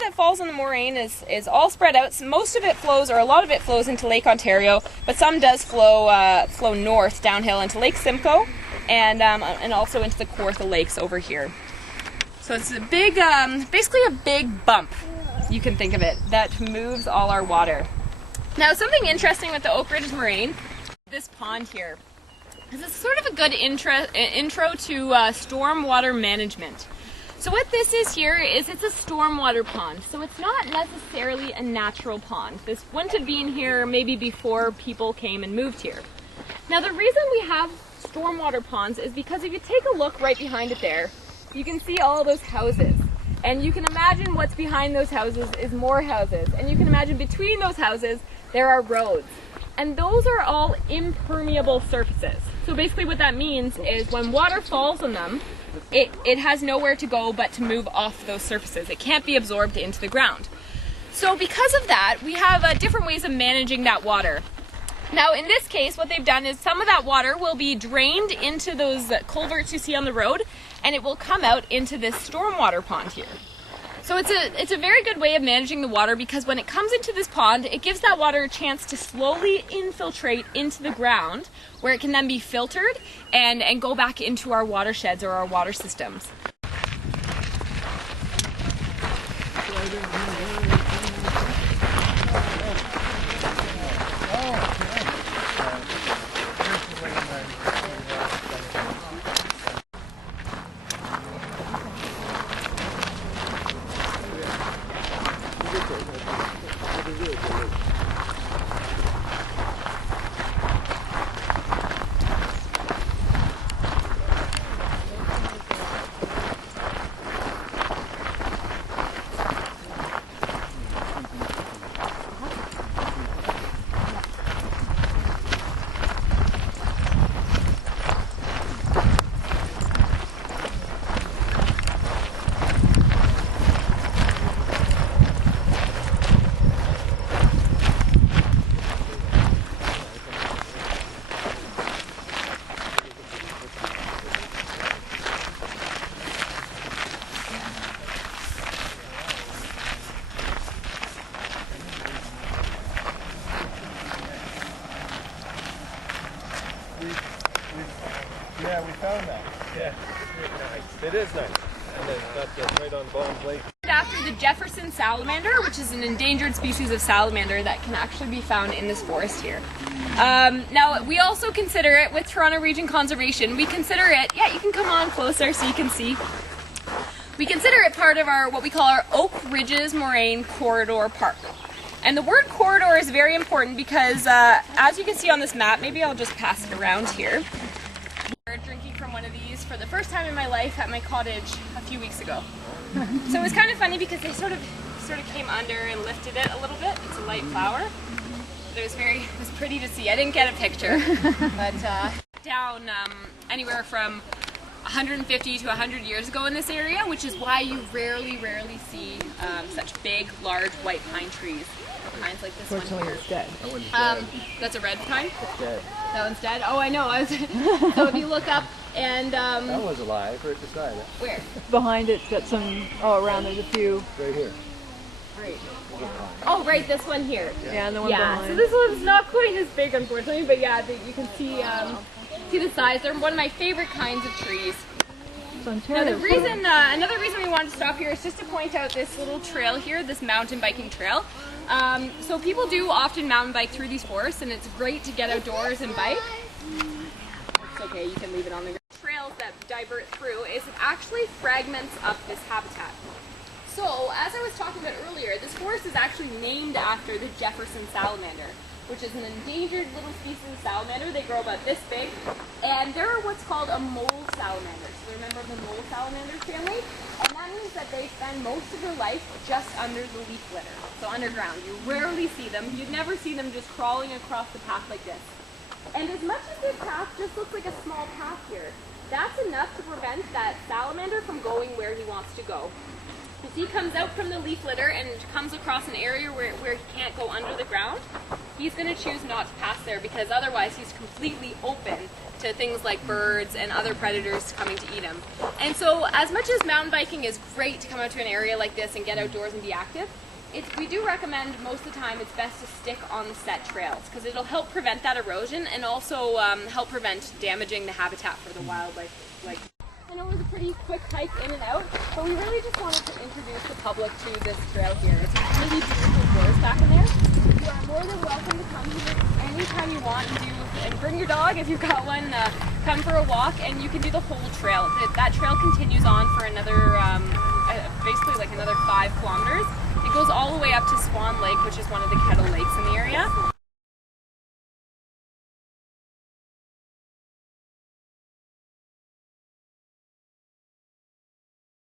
That falls in the moraine is all spread out. So most of it flows, or a lot of it flows into Lake Ontario, but some does flow north downhill into Lake Simcoe and also into the Kawartha Lakes over here. So it's a big, basically a big bump, you can think of it, that moves all our water. Now, something interesting with the Oak Ridge Moraine, this pond here, is it's sort of a good intro to stormwater management. So what this is here is it's a stormwater pond. So it's not necessarily a natural pond. This wouldn't have been here maybe before people came and moved here. Now the reason we have stormwater ponds is because if you take a look right behind it there, you can see all those houses. And you can imagine what's behind those houses is more houses. And you can imagine between those houses there are roads. And those are all impermeable surfaces. So basically what that means is when water falls on them, it has nowhere to go but to move off those surfaces. It can't be absorbed into the ground. So because of that, we have different ways of managing that water. Now in this case, what they've done is some of that water will be drained into those culverts you see on the road, and it will come out into this stormwater pond here. So it's a very good way of managing the water, because when it comes into this pond, it gives that water a chance to slowly infiltrate into the ground, where it can then be filtered and go back into our watersheds or our water systems. Yeah, we found that. Yeah, nice. It is nice. And then that's right on Bond Lake. After the Jefferson salamander, which is an endangered species of salamander that can actually be found in this forest here. Now, we also consider it, with Toronto Region Conservation, we consider it, yeah, you can come on closer so you can see. We consider it part of our, what we call our Oak Ridges Moraine Corridor Park. And the word corridor is very important because, as you can see on this map, maybe I'll just pass it around here. We're drinking from one of these for the first time in my life at my cottage a few weeks ago. So it was kind of funny because they sort of came under and lifted it a little bit. It's a light flower. But it was pretty to see. I didn't get a picture, but down anywhere from 150 to 100 years ago in this area, which is why you rarely see such big, large white pine trees. Pines like this one here. It's dead. That one's dead. That's a red pine? It's dead. That one's dead? Oh, I know. So if you look up and... that one's alive, right beside it. Where? Behind it's got some, around there's a few. Right here. Right. Oh, right, this one here. Yeah, and the one behind. behind. So this one's not quite as big, unfortunately, but yeah, you can see the size. They're one of my favorite kinds of trees. Now the reason, another reason we wanted to stop here is just to point out this little trail here, this mountain biking trail. So people do often mountain bike through these forests, and it's great to get outdoors and bike. It's okay, you can leave it on the ground. Trails that divert through is it actually fragments up this habitat. So, as I was talking about earlier, this forest is actually named after the Jefferson salamander, which is an endangered little species of salamander. They grow about this big, and they're what's called a mole salamander. So they're a member of the mole salamander family, and that means that they spend most of their life just under the leaf litter, so underground. You rarely see them. You'd never see them just crawling across the path like this. And as much as this path just looks like a small path here, that's enough to prevent that salamander from going where he wants to go. As he comes out from the leaf litter and comes across an area where he can't go under the ground, he's going to choose not to pass there because otherwise he's completely open to things like birds and other predators coming to eat him. And so as much as mountain biking is great to come out to an area like this and get outdoors and be active, we do recommend most of the time it's best to stick on the set trails because it'll help prevent that erosion and also help prevent damaging the habitat for the wildlife. I know it was a pretty quick hike in and out, but we really just wanted to introduce the public to this trail here. It's a really beautiful forest back in there. You are more than welcome to come here anytime you want and bring your dog if you've got one. Come for a walk and you can do the whole trail. That trail continues on for another, basically like another 5 kilometers. It goes all the way up to Swan Lake, which is one of the kettle lakes in the area.